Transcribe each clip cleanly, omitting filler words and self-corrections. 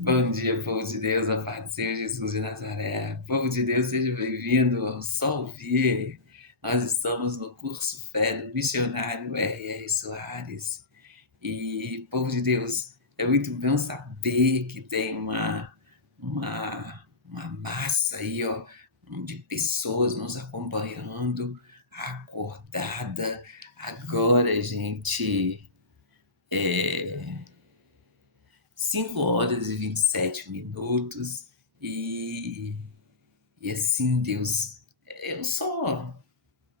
Bom dia, povo de Deus, a paz do Senhor Jesus de Nazaré. Povo de Deus, seja bem-vindo ao Sol Vier. Nós estamos no curso Fé do missionário R.R. Soares. E, povo de Deus, é muito bom saber que tem uma massa aí, ó, de pessoas nos acompanhando, acordada. Agora, gente, é 5 horas e 27 minutos e, e assim, Deus,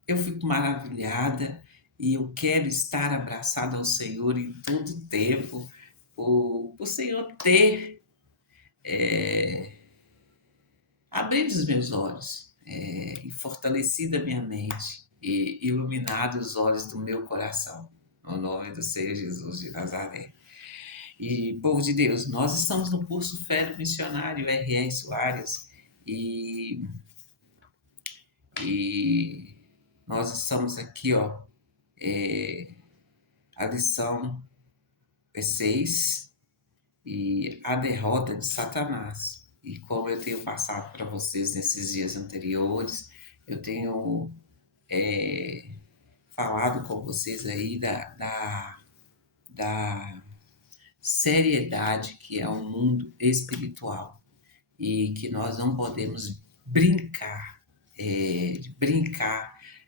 eu fico maravilhada e eu quero estar abraçada ao Senhor em todo o tempo, por Senhor ter abrido os meus olhos e fortalecido a minha mente e iluminado os olhos do meu coração, no nome do Senhor Jesus de Nazaré. E, povo de Deus, nós estamos no curso Fé do Missionário R.R. Soares e, e nós estamos aqui, ó, a lição é 6 e a derrota de Satanás. E como eu tenho passado para vocês nesses dias anteriores, eu tenho falado com vocês aí da seriedade que é o mundo espiritual e que nós não podemos brincar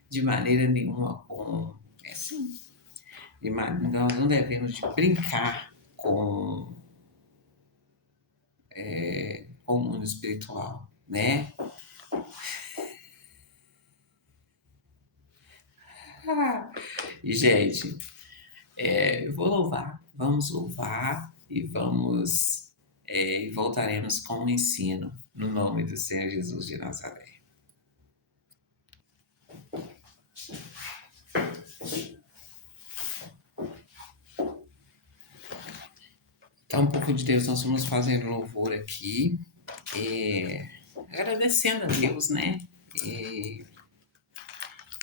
de maneira nenhuma com, assim, nós não devemos de brincar com o mundo espiritual, né? E, gente, eu vou louvar, vamos louvar e voltaremos com o ensino no nome do Senhor Jesus de Nazaré. Então, um pouco de Deus, nós vamos fazer louvor aqui, agradecendo a Deus, né? E,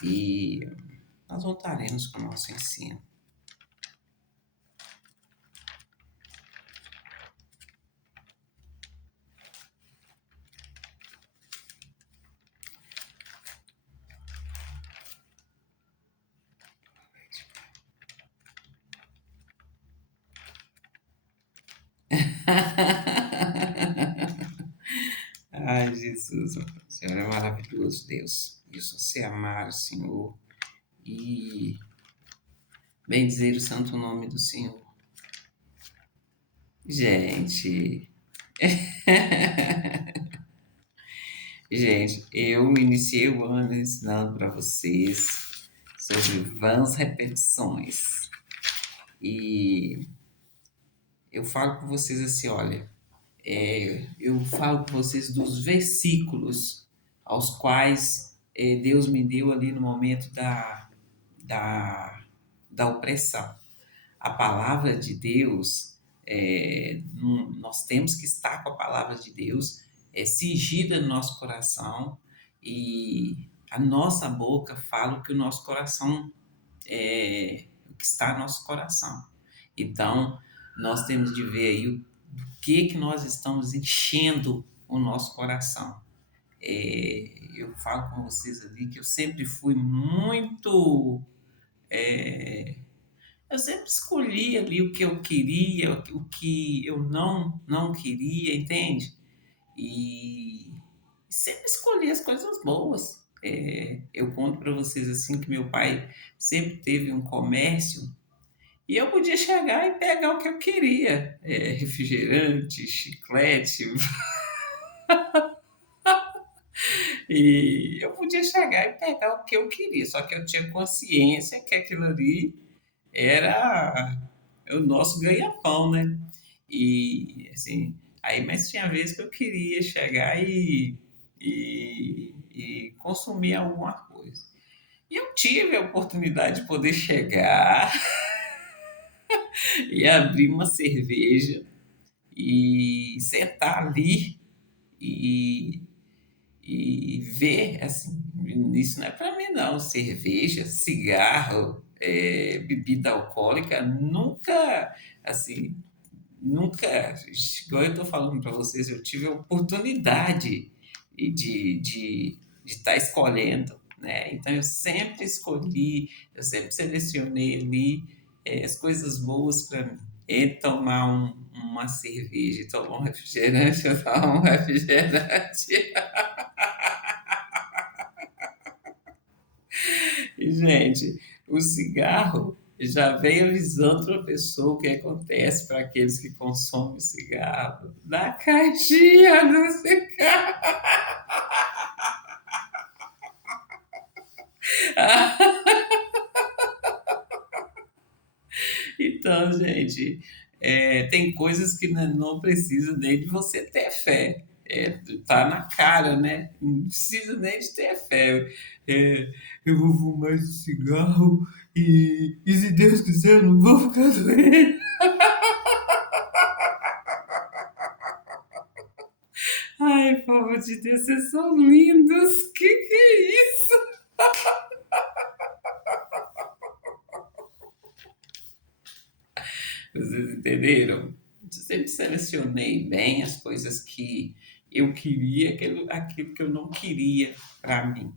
e nós voltaremos com o nosso ensino. Ai, Jesus, o Senhor é maravilhoso, Deus. Isso, se amar o Senhor e bendizer o santo nome do Senhor. Gente, gente, eu iniciei o ano ensinando para vocês sobre vãs repetições. E eu falo com vocês assim, olha, eu falo com vocês dos versículos aos quais Deus me deu ali no momento da, da opressão. A palavra de Deus, nós temos que estar com a palavra de Deus cingida no nosso coração e a nossa boca fala o que o nosso coração, o que está no nosso coração. Então, nós temos de ver aí o que nós estamos enchendo o nosso coração. Eu falo com vocês ali que eu sempre fui muito. Eu sempre escolhi ali o que eu queria, o que eu não queria, entende? E sempre escolhi as coisas boas. Eu conto para vocês assim que meu pai sempre teve um comércio e eu podia chegar e pegar o que eu queria, refrigerante, chiclete, e eu podia chegar e pegar o que eu queria, só que eu tinha consciência que aquilo ali era o nosso ganha-pão, né? E assim, aí, mas tinha vezes que eu queria chegar e consumir alguma coisa. E eu tive a oportunidade de poder chegar e abrir uma cerveja e sentar ali e, e ver, assim, isso não é para mim não, cerveja, cigarro, bebida alcoólica, nunca, assim, nunca, igual eu estou falando para vocês, eu tive a oportunidade de estar escolhendo, né? Então eu sempre escolhi, eu sempre selecionei ali as coisas boas para mim. E tomar uma cerveja, e tomar um refrigerante, eu tomar um refrigerante. E, gente, o cigarro já vem avisando para a pessoa o que acontece para aqueles que consomem cigarro. Na caixinha do cigarro. Então, gente, tem coisas que não precisa nem de você ter fé. Tá na cara, né? Não precisa nem de ter fé. É, eu vou fumar esse cigarro e se Deus quiser, eu não vou ficar doente. Ai, povo de Deus, vocês são lindos. Que é isso? Vocês entenderam? Eu sempre selecionei bem as coisas que eu queria, aquilo que eu não queria para mim.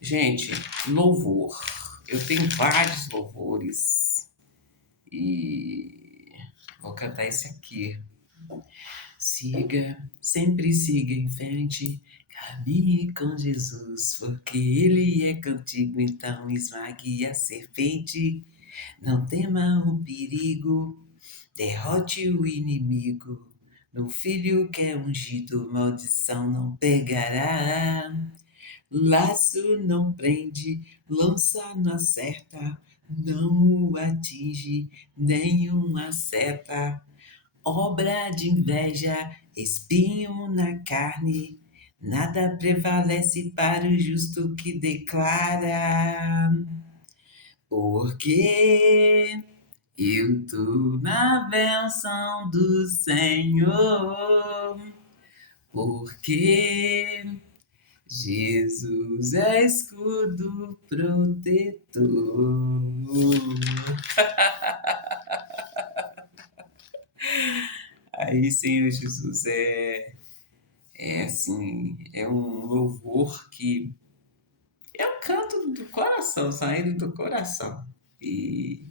Gente, louvor. Eu tenho vários louvores e vou cantar esse aqui. Siga, sempre siga em frente, caminhe com Jesus, porque Ele é contigo, então esmague a serpente. Não tema o perigo, derrote o inimigo. No filho que é ungido, maldição não pegará. Laço não prende, lança não acerta, não o atinge nenhuma seta. Obra de inveja, espinho na carne, nada prevalece para o justo que declara. Porque eu tô na benção do Senhor, porque Jesus é escudo protetor. Aí, Senhor Jesus, é assim, é um louvor que é um canto do coração, saindo do coração. E,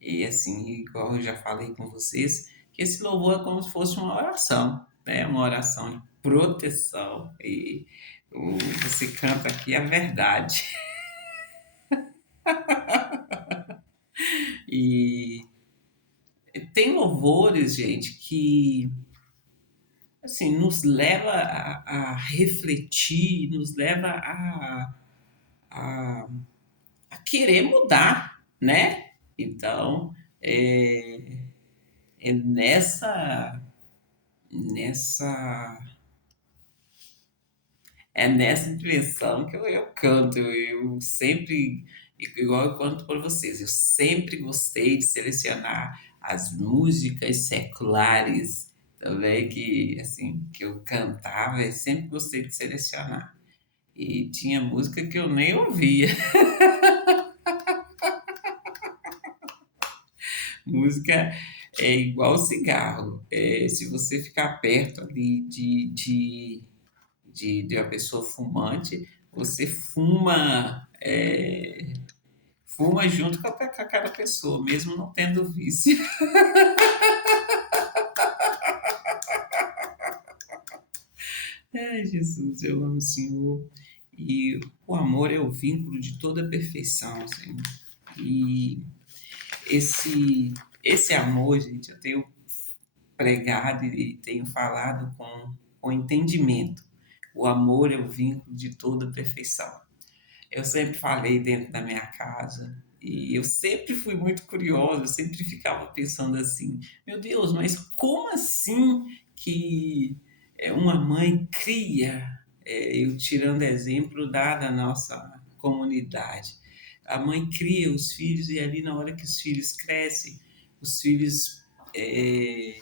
e assim, igual eu já falei com vocês, que esse louvor é como se fosse uma oração, né? Uma oração de proteção. E você canta aqui a verdade. E tem louvores, gente, que assim, nos leva a refletir, nos leva a, a querer mudar, né? Então, é, é nessa, nessa direção que eu canto. Eu sempre, igual eu canto para vocês, eu sempre gostei de selecionar as músicas seculares também que assim que eu cantava, eu sempre gostei de selecionar. E tinha música que eu nem ouvia. Música é igual cigarro. Se você ficar perto ali de uma pessoa fumante, você fuma junto com aquela pessoa, mesmo não tendo vício. Ai, Jesus, eu amo o Senhor. E o amor é o vínculo de toda a perfeição, Senhor. E esse, esse amor, gente, eu tenho pregado e tenho falado com entendimento. O amor é o vínculo de toda a perfeição. Eu sempre falei dentro da minha casa e eu sempre fui muito curiosa, eu sempre ficava pensando assim: meu Deus, mas como assim que uma mãe cria, eu tirando exemplo da nossa comunidade, a mãe cria os filhos e ali na hora que os filhos crescem, os filhos é,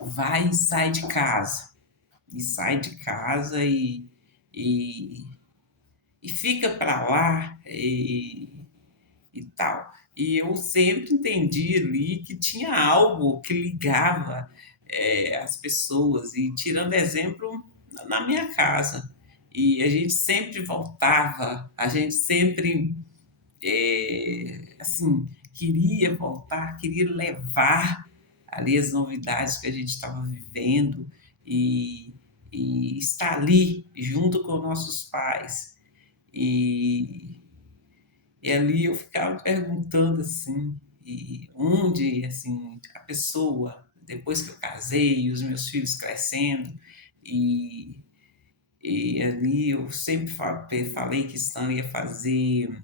vai e sai de casa, e sai de casa e e fica para lá e tal. E eu sempre entendi ali que tinha algo que ligava as pessoas, e tirando exemplo na minha casa. E a gente sempre voltava, a gente sempre assim, queria voltar, queria levar ali as novidades que a gente estava vivendo e, e estar ali junto com nossos pais. E, e ali eu ficava perguntando assim, e onde assim a pessoa, depois que eu casei, e os meus filhos crescendo, e, e ali eu sempre falei que Stanley ia fazer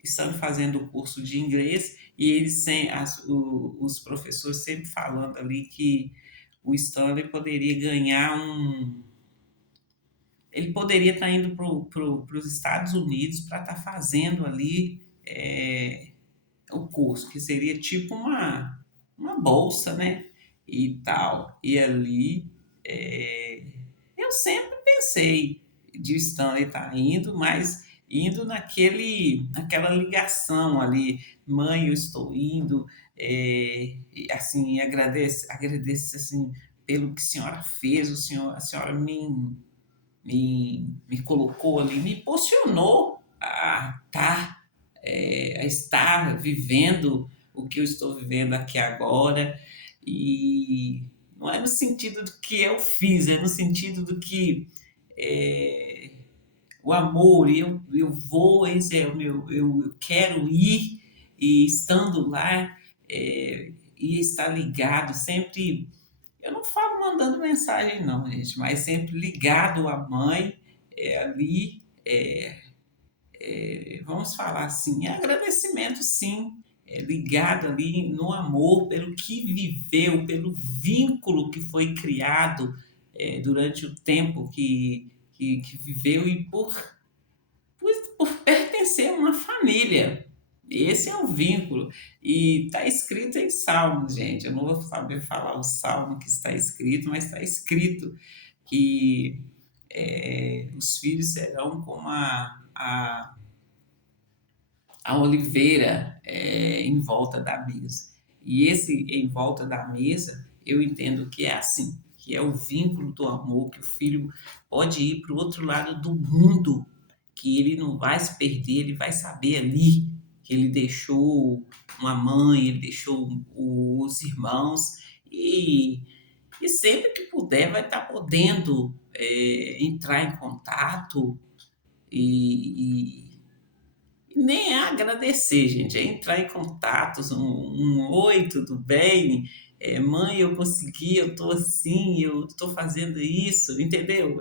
estão fazendo o curso de inglês, e eles os professores sempre falando ali que o Stanley poderia ganhar ele poderia estar indo para os Estados Unidos para estar fazendo ali o curso, que seria tipo uma bolsa, né? E tal. E ali é, eu sempre pensei de Stanley estar indo, mas indo naquela ligação ali, mãe, eu estou indo, e, assim, agradeço assim, pelo que a senhora fez, a senhora me colocou ali, me impulsionou a estar vivendo o que eu estou vivendo aqui agora. E não é no sentido do que eu fiz, é no sentido do que é, o amor, eu vou, esse é o meu, eu quero ir, e estando lá, e estar ligado sempre. Eu não falo mandando mensagem, não, gente, mas sempre ligado à mãe, ali, vamos falar assim, é agradecimento, sim, ligado ali no amor pelo que viveu, pelo vínculo que foi criado durante o tempo que viveu, e por pertencer a uma família. Esse é o vínculo. E está escrito em Salmos, gente. Eu não vou saber falar o salmo que está escrito, mas está escrito que os filhos serão como a oliveira em volta da mesa. E esse em volta da mesa, eu entendo que é assim, que é o vínculo do amor, que o filho pode ir para o outro lado do mundo, que ele não vai se perder, ele vai saber ali que ele deixou uma mãe, ele deixou os irmãos, e sempre que puder vai estar podendo entrar em contato e nem é agradecer, gente, é entrar em contatos, oi, tudo bem? Mãe, eu consegui, eu tô assim, eu tô fazendo isso, entendeu?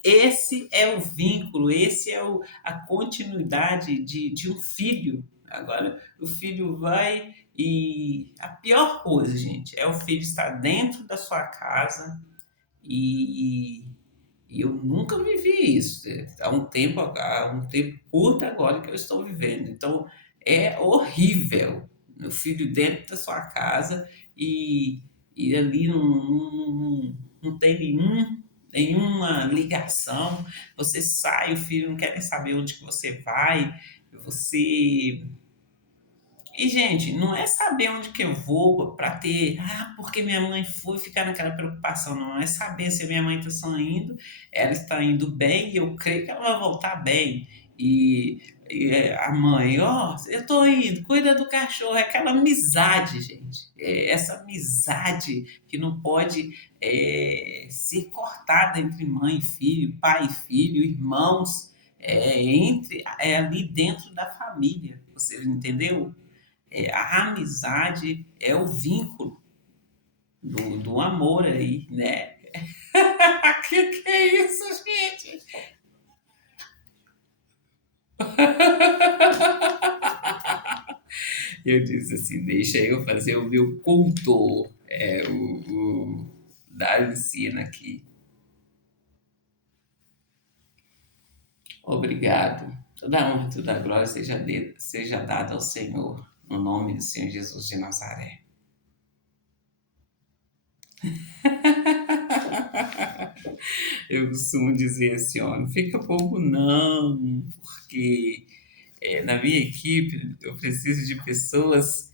Esse é o vínculo, esse é a continuidade de um filho. Agora, o filho vai e a pior coisa, gente, é o filho estar dentro da sua casa e e eu nunca vivi isso. Há um tempo curto agora que eu estou vivendo. Então, é horrível. Meu filho dentro da sua casa e, e ali não tem nenhuma ligação. Você sai, o filho não quer nem saber onde que você vai. Você e, gente, não é saber onde que eu vou para ter, porque minha mãe foi ficar naquela preocupação, não é saber se a minha mãe está saindo, ela está indo bem, e eu creio que ela vai voltar bem. A mãe, ó, eu tô indo, cuida do cachorro, é aquela amizade, gente. Essa amizade que não pode ser cortada entre mãe e filho, pai e filho, irmãos, ali dentro da família. Você entendeu? A amizade é o vínculo do amor aí, né? Que é isso, gente? Eu disse assim, deixa eu fazer o meu contor, o Dário ensina aqui. Obrigado. Toda honra, toda glória seja dada ao Senhor, no nome do Senhor Jesus de Nazaré. Eu costumo dizer assim, ó, não fica bobo não, porque na minha equipe eu preciso de pessoas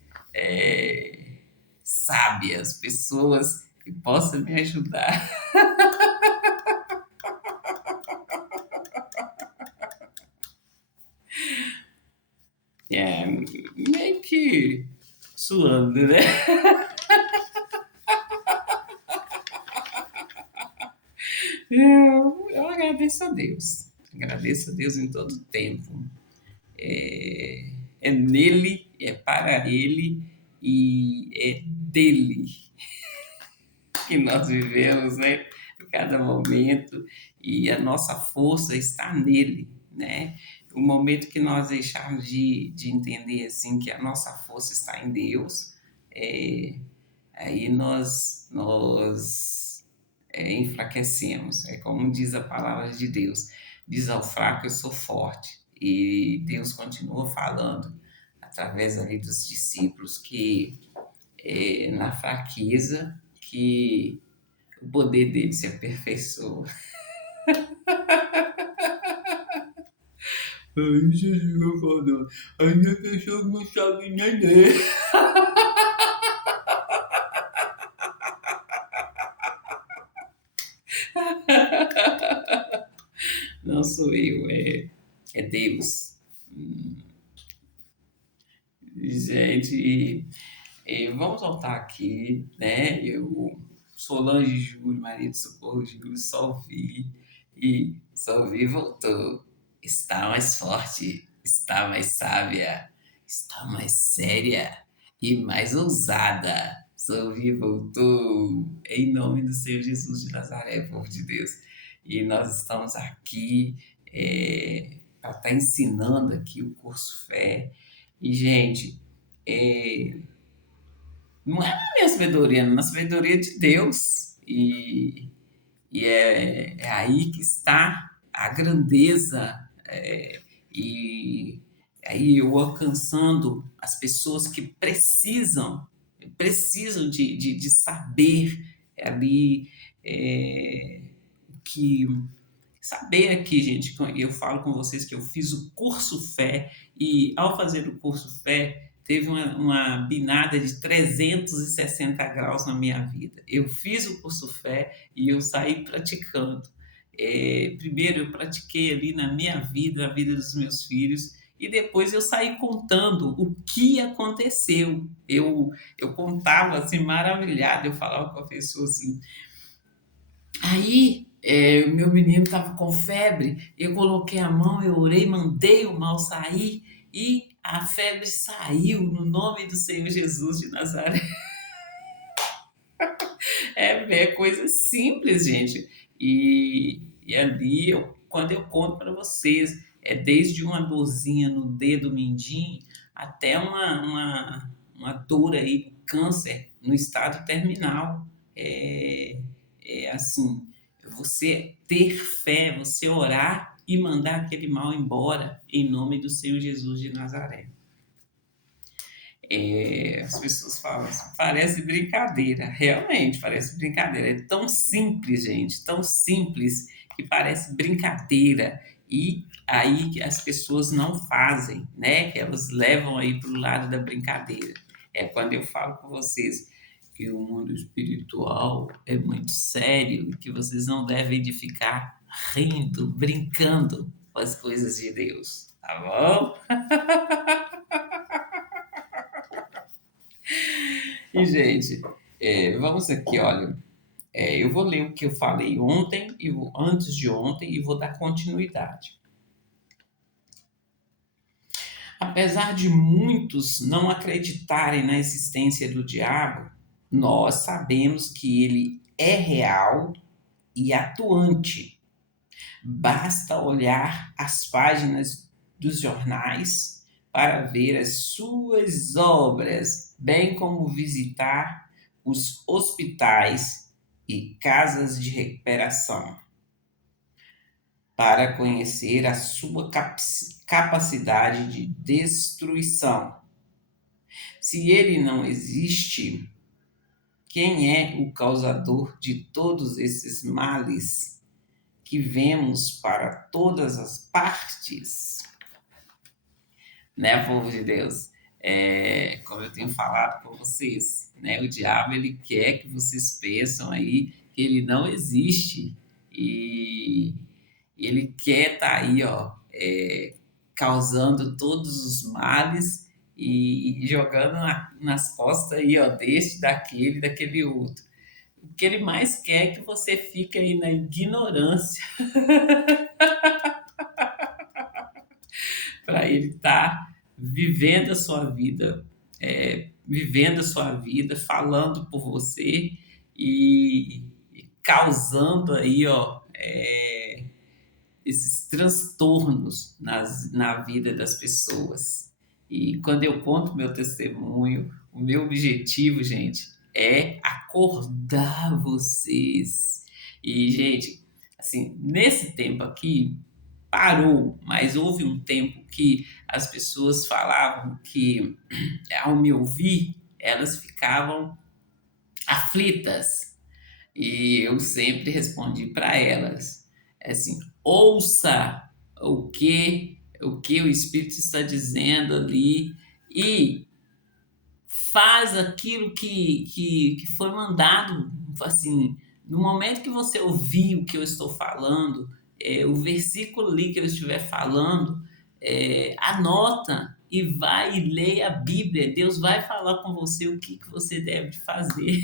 sábias, pessoas que possam me ajudar. É, meio que suando, né? Eu agradeço a Deus. Agradeço a Deus em todo tempo. É nele, é para ele e é dele que nós vivemos, né? Cada momento e a nossa força está nele, né? O momento que nós deixarmos de entender assim que a nossa força está em Deus, é, aí nós enfraquecemos. É como diz a palavra de Deus: diz ao fraco eu sou forte. E Deus continua falando através ali dos discípulos que na fraqueza que o poder dele se aperfeiçoa. Aí Jesus falou, aí a pessoa não sabe entender. Não sou eu, é Deus. Gente, vamos voltar aqui, né? Eu, Solange Júlio, Maria de Socorro Júlio, Solvi voltou. Está mais forte, está mais sábia, está mais séria e mais ousada. Solvi voltou. Em nome do Senhor Jesus de Nazaré, povo de Deus. E nós estamos aqui para estar ensinando aqui o curso Fé. E, gente, é, não é na minha sabedoria, é na sabedoria de Deus. E é aí que está a grandeza. E aí eu alcançando as pessoas que precisam de saber ali que saber aqui, gente, eu falo com vocês que eu fiz o curso Fé e ao fazer o curso Fé teve uma binada de 360 graus na minha vida. Eu fiz o curso Fé e eu saí praticando. Primeiro eu pratiquei ali na minha vida, na vida dos meus filhos, e depois eu saí contando o que aconteceu. Eu contava assim, maravilhado, eu falava com a pessoa assim, aí, o meu menino estava com febre, eu coloquei a mão, eu orei, mandei o mal sair e a febre saiu no nome do Senhor Jesus de Nazaré. É coisa simples, gente. E ali, quando eu conto para vocês, é desde uma dorzinha no dedo mindinho até uma dor aí, câncer no estado terminal. É, assim, você ter fé, você orar e mandar aquele mal embora em nome do Senhor Jesus de Nazaré. As pessoas falam assim, parece brincadeira, realmente parece brincadeira, é tão simples, gente, tão simples que parece brincadeira e aí que as pessoas não fazem, né? Que elas levam aí para o lado da brincadeira. É quando eu falo com vocês que o mundo espiritual é muito sério e que vocês não devem de ficar rindo, brincando com as coisas de Deus, tá bom? E, gente, vamos aqui, olha. Eu vou ler o que eu falei ontem, antes de ontem, e vou dar continuidade. Apesar de muitos não acreditarem na existência do diabo, nós sabemos que ele é real e atuante. Basta olhar as páginas dos jornais para ver as suas obras, bem como visitar os hospitais e casas de recuperação, para conhecer a sua capacidade de destruição. Se ele não existe, quem é o causador de todos esses males que vemos para todas as partes? Né, povo de Deus? Como eu tenho falado com vocês, né, o diabo ele quer que vocês pensam aí que ele não existe e ele quer estar aí, ó, causando todos os males e jogando nas costas aí, ó, deste, daquele outro. O que ele mais quer é que você fique aí na ignorância para ele estar vivendo a sua vida, falando por você e causando aí, ó, esses transtornos na vida das pessoas. E quando eu conto meu testemunho, o meu objetivo, gente, é acordar vocês. E, gente, assim, nesse tempo aqui, parou, mas houve um tempo que as pessoas falavam que, ao me ouvir, elas ficavam aflitas. E eu sempre respondi para elas, assim, ouça o que o Espírito está dizendo ali e faz aquilo que foi mandado, assim, no momento que você ouvir o que eu estou falando, o versículo ali que eu estiver falando, anota e vai e leia a Bíblia. Deus vai falar com você o que você deve fazer.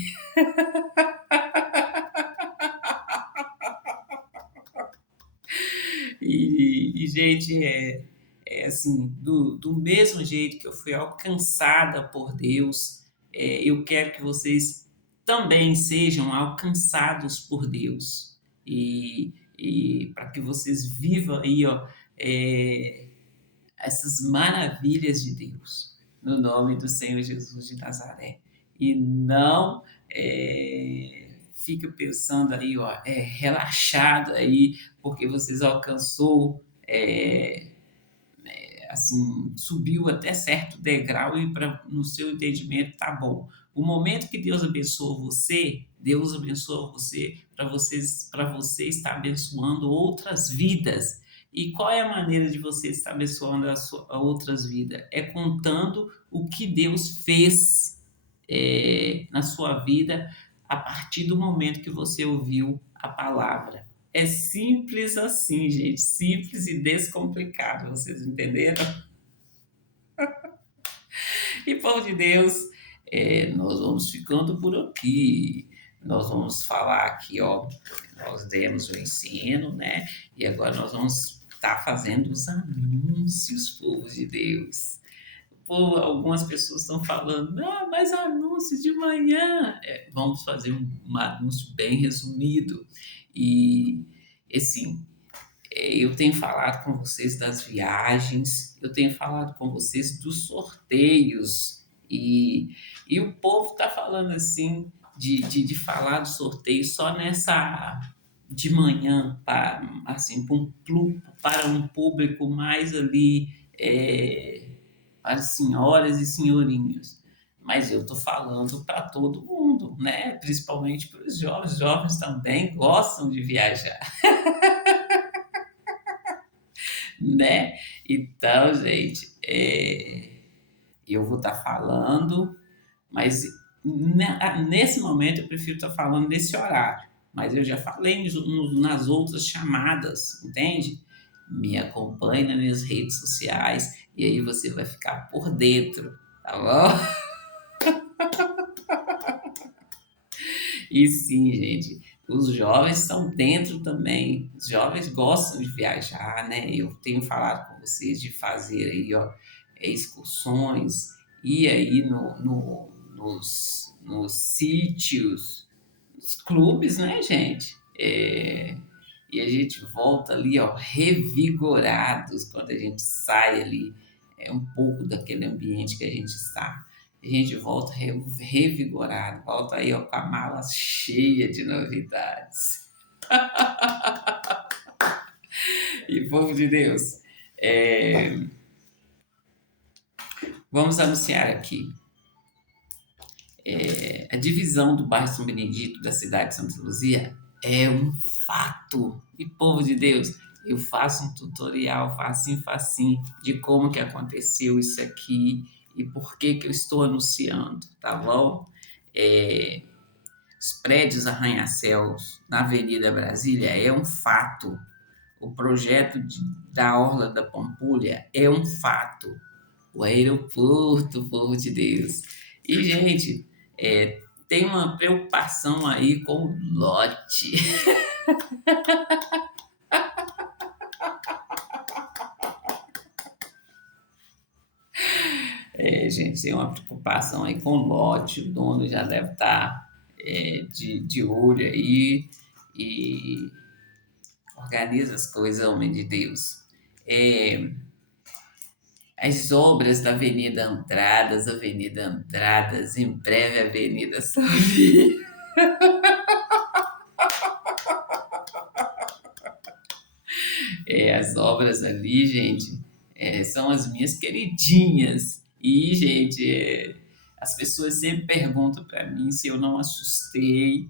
Gente, assim, do mesmo jeito que eu fui alcançada por Deus, eu quero que vocês também sejam alcançados por Deus. E para que vocês vivam aí, ó, essas maravilhas de Deus, no nome do Senhor Jesus de Nazaré. E não fica pensando aí, ó, relaxado aí, porque vocês alcançou, assim, subiu até certo degrau e no seu entendimento tá bom. O momento que Deus abençoa você para você estar abençoando outras vidas. E qual é a maneira de você estar abençoando a outras vidas? É contando o que Deus fez na sua vida a partir do momento que você ouviu a palavra. É simples assim, gente. Simples e descomplicado. Vocês entenderam? E, povo de Deus, nós vamos ficando por aqui. Nós vamos falar aqui, ó. Nós demos o ensino, né? E agora nós vamos estar fazendo os anúncios, povo de Deus. Algumas pessoas estão falando, mas anúncio de manhã. Vamos fazer um anúncio bem resumido. E, assim, eu tenho falado com vocês das viagens, eu tenho falado com vocês dos sorteios, e o povo está falando assim, de falar do sorteio só nessa de manhã, assim, para um público mais ali, para senhoras e senhorinhos. Mas eu estou falando para todo mundo, né? Principalmente para os jovens. Os jovens também gostam de viajar, né? Então, gente, eu vou estar falando, mas nesse momento eu prefiro estar falando nesse horário. Mas eu já falei nas outras chamadas, entende? Me acompanhe nas minhas redes sociais e aí você vai ficar por dentro, tá bom? E sim, gente, os jovens estão dentro também. Os jovens gostam de viajar, né? Eu tenho falado com vocês de fazer aí, ó, excursões, ir aí nos sítios, nos clubes, né, gente? E a gente volta ali, ó, revigorados quando a gente sai ali, um pouco daquele ambiente que a gente está. A gente volta revigorado, volta aí, ó, com a mala cheia de novidades. E, povo de Deus, vamos anunciar aqui. divisão do bairro São Benedito da cidade de Santa Luzia é um fato. E povo de Deus, eu faço um tutorial facinho, facinho de como que aconteceu isso aqui e por que que eu estou anunciando, tá bom? É, os prédios arranha-céus na Avenida Brasília é um fato. O projeto da Orla da Pampulha é um fato. O aeroporto, povo de Deus. E, gente, tem uma preocupação aí com o lote. Gente, tem uma preocupação aí com o lote. O dono já deve estar de olho aí e organiza as coisas, homem de Deus. As obras da Avenida Andradas, em breve Avenida Savi. As obras ali, gente, são as minhas queridinhas. E, gente, as pessoas sempre perguntam para mim se eu não assustei.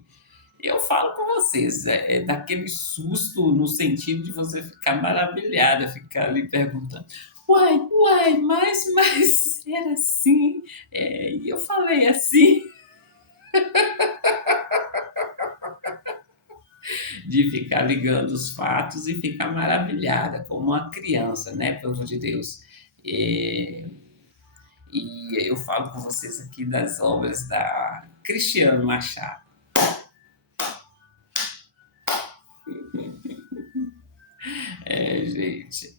Eu falo com vocês, daquele susto no sentido de você ficar maravilhada, ficar ali perguntando, uai, mas era assim? E eu falei assim, de ficar ligando os fatos e ficar maravilhada, como uma criança, né, povo de Deus? E, e eu falo com vocês aqui das obras da Cristiano Machado. Gente,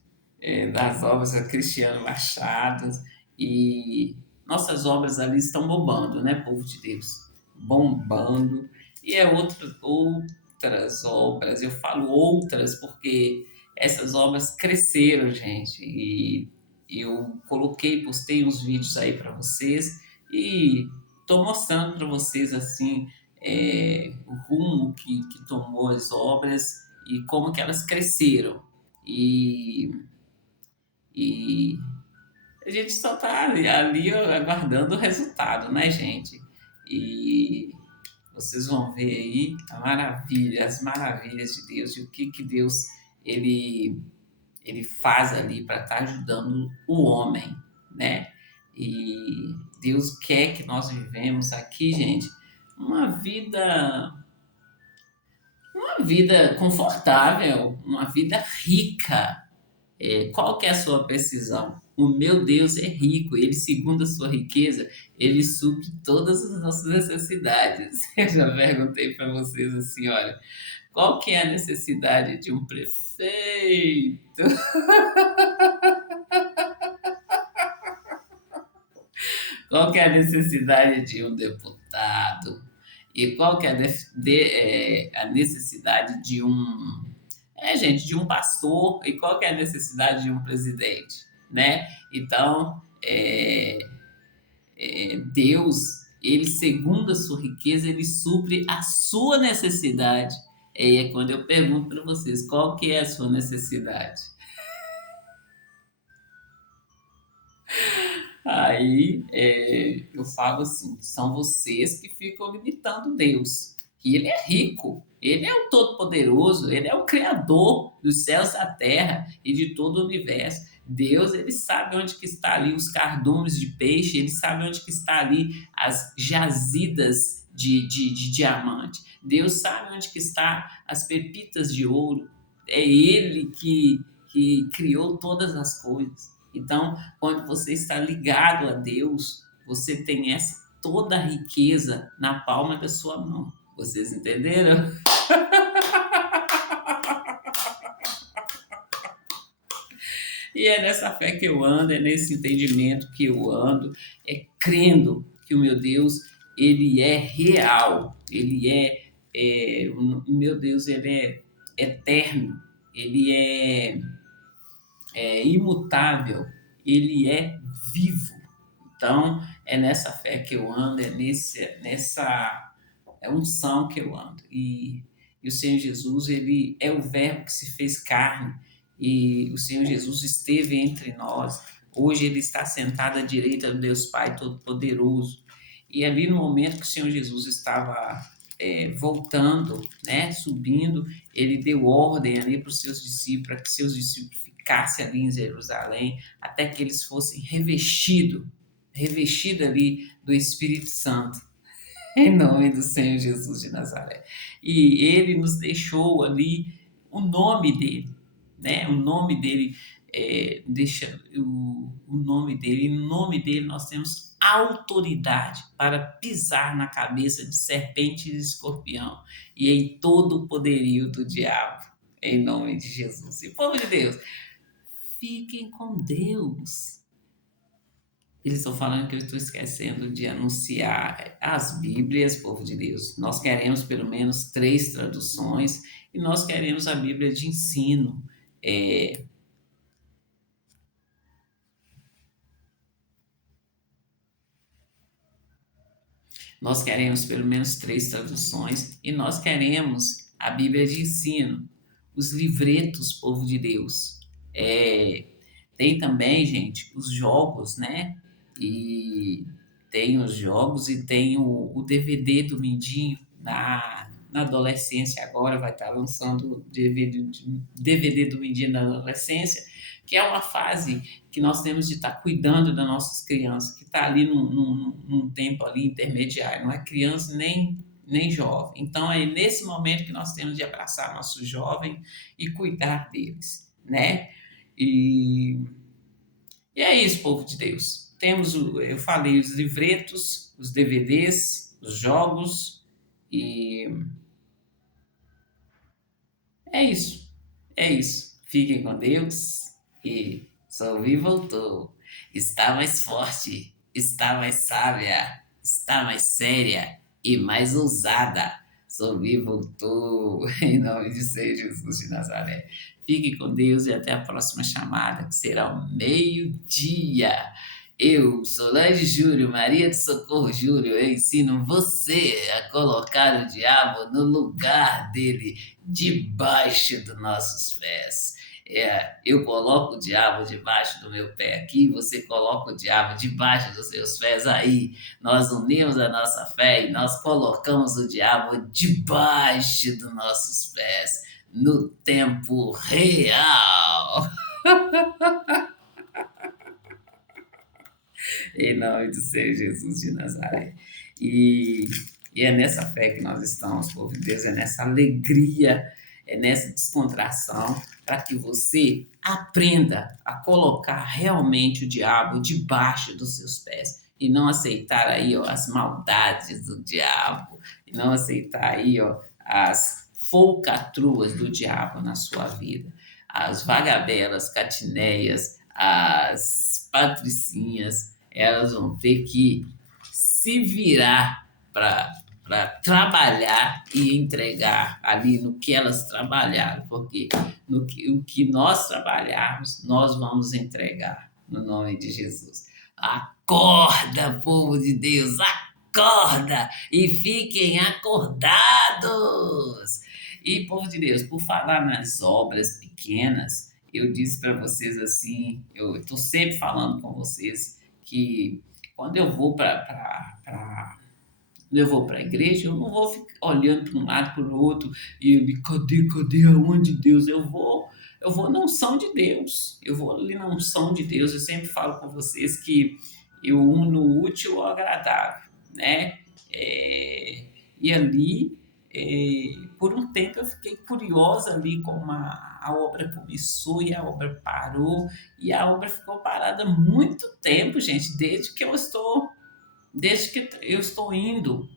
das obras da Cristiano Machado e nossas obras ali estão bombando, né, povo de Deus? Bombando. E outras obras, eu falo outras porque essas obras cresceram, gente, e eu postei uns vídeos aí para vocês e estou mostrando para vocês assim o rumo que tomou as obras e como que elas cresceram. E, e a gente só está ali aguardando o resultado, né, gente? E vocês vão ver aí as maravilhas de Deus e o que Deus ele faz ali para estar ajudando o homem, né? E Deus quer que nós vivemos aqui, gente, uma vida uma vida confortável, uma vida rica. Qual que é a sua precisão? O meu Deus é rico, ele, segundo a sua riqueza, ele supre todas as nossas necessidades. Eu já perguntei para vocês assim, olha, qual que é a necessidade de um prefeito? Qual que é a necessidade de um deputado? E qual que é a necessidade de gente, de um pastor? E qual que é a necessidade de um presidente, né? Então, Deus, ele, segundo a sua riqueza, ele supre a sua necessidade. É quando eu pergunto para vocês, qual que é a sua necessidade? Aí eu falo assim, são vocês que ficam limitando Deus, que ele é rico, ele é o Todo-Poderoso, ele é o Criador dos céus, da terra e de todo o universo. Deus, ele sabe onde que está ali os cardumes de peixe, ele sabe onde que está ali as jazidas de diamante. Deus sabe onde que está as pepitas de ouro. É ele que criou todas as coisas. Então, quando você está ligado a Deus, você tem toda a riqueza na palma da sua mão. Vocês entenderam? E é nessa fé que eu ando, é nesse entendimento que eu ando, crendo que o meu Deus, ele é real, o meu Deus, ele é eterno, ele é imutável, ele é vivo. Então, é nessa fé que eu ando, nessa unção que eu ando. E o Senhor Jesus, ele é o verbo que se fez carne, e o Senhor Jesus esteve entre nós. Hoje ele está sentado à direita do Deus Pai Todo-Poderoso. E ali no momento que o Senhor Jesus estava voltando, né, subindo, ele deu ordem ali para os seus discípulos, para que seus discípulos ficassem ali em Jerusalém, até que eles fossem revestidos ali do Espírito Santo, em nome do Senhor Jesus de Nazaré. E ele nos deixou ali o nome dele, né? O nome dele deixa o nome dele. Em nome dele nós temos autoridade para pisar na cabeça de serpente e de escorpião e em todo o poderio do diabo. Em nome de Jesus. E povo de Deus, fiquem com Deus. Eles estão falando que eu estou esquecendo de anunciar as Bíblias, povo de Deus. Nós queremos pelo menos 3 traduções e nós queremos a Bíblia de ensino. É, Nós queremos pelo menos 3 traduções e nós queremos a Bíblia de ensino, os livretos, povo de Deus. É, Tem também, gente, os jogos, né? E tem os jogos e tem o DVD do Mindinho. Na adolescência agora vai estar lançando o DVD do Mindinho na adolescência, que é uma fase que nós temos de estar cuidando das nossas crianças, que está ali num tempo ali intermediário, não é criança nem jovem. Então é nesse momento que nós temos de abraçar nosso jovem e cuidar deles, né? E, e é isso, povo de Deus. Eu falei, os livretos, os DVDs, os jogos, e é isso. É isso. Fiquem com Deus e Solvi voltou. Está mais forte, está mais sábia, está mais séria e mais ousada. Solvi voltou em nome de Senhor Jesus de Nazaré. Fique com Deus e até a próxima chamada, que será ao meio-dia. Eu, Solange Júlio, Maria de Socorro Júlio, eu ensino você a colocar o diabo no lugar dele, debaixo dos nossos pés. Eu coloco o diabo debaixo do meu pé aqui, você coloca o diabo debaixo dos seus pés aí. Nós unimos a nossa fé e nós colocamos o diabo debaixo dos nossos pés, no tempo real. Em nome do Senhor Jesus de Nazaré. E, e é nessa fé que nós estamos, povo de Deus, é nessa alegria, é nessa descontração, para que você aprenda a colocar realmente o diabo debaixo dos seus pés e não aceitar aí, ó, as maldades do diabo, e não aceitar aí, ó, as folcatruas do diabo na sua vida, as vagabelas, catineias, as patricinhas, elas vão ter que se virar para trabalhar e entregar ali no que elas trabalharam, porque o que nós trabalharmos, nós vamos entregar, no nome de Jesus. Acorda, povo de Deus, acorda e fiquem acordados. E, povo de Deus, por falar nas obras pequenas, eu disse para vocês assim, eu estou sempre falando com vocês que quando eu vou para a igreja, eu não vou ficar olhando para um lado para o outro e ele, cadê aonde Deus? Eu vou na unção de Deus. Eu vou ali na unção de Deus. Eu sempre falo com vocês que eu uno o útil ao agradável, né? E ali, por um tempo, eu fiquei curiosa ali como a obra começou e a obra parou. E a obra ficou parada muito tempo, gente, desde que eu estou indo.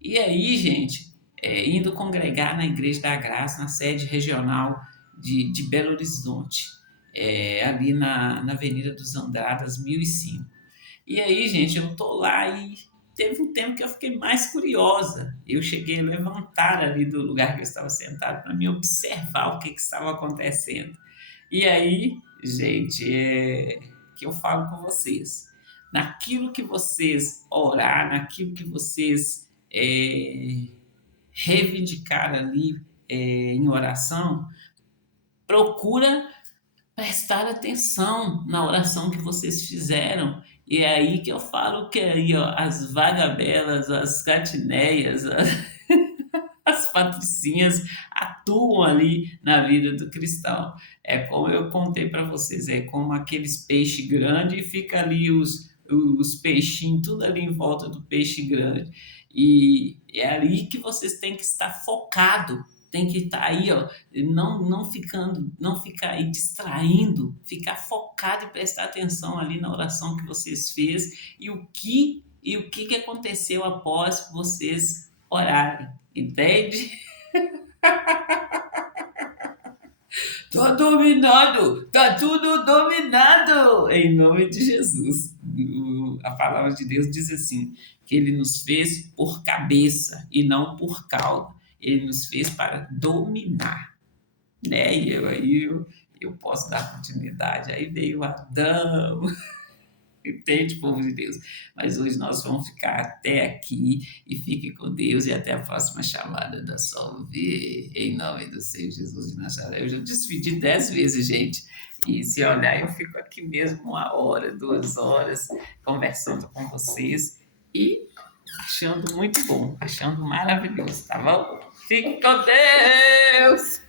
E aí, gente, indo congregar na Igreja da Graça, na sede regional de Belo Horizonte, ali na Avenida dos Andradas, 1005. E aí, gente, eu tô lá e teve um tempo que eu fiquei mais curiosa. Eu cheguei a levantar ali do lugar que eu estava sentado para me observar o que estava acontecendo. E aí, gente, que eu falo com vocês. Naquilo que vocês orar, naquilo que vocês reivindicar ali em oração, procura prestar atenção na oração que vocês fizeram E é aí que eu falo que aí, ó, as vagabelas, as catineias, as patricinhas atuam ali na vida do cristão. É como eu contei para vocês, é como aqueles peixes grandes e fica ali os peixinhos tudo ali em volta do peixe grande. E é ali que vocês têm que estar focado, tem que estar aí, ó, não ficar aí distraindo, ficar focado e prestar atenção ali na oração que vocês fez e o que aconteceu após vocês orarem. Entende? Tô dominado! Tá tudo dominado! Em nome de Jesus. A palavra de Deus diz assim: que ele nos fez por cabeça e não por cauda. Ele nos fez para dominar. Né? E eu posso dar continuidade. Aí veio Adão. Entende, povo de Deus? Mas hoje nós vamos ficar até aqui e fique com Deus e até a próxima chamada da Salve, em nome do Senhor Jesus de Nazaré. Eu já despedi 10 vezes, gente. E se olhar, eu fico aqui mesmo 1 hora, 2 horas, conversando com vocês e achando muito bom, achando maravilhoso, tá bom? Fique com Deus!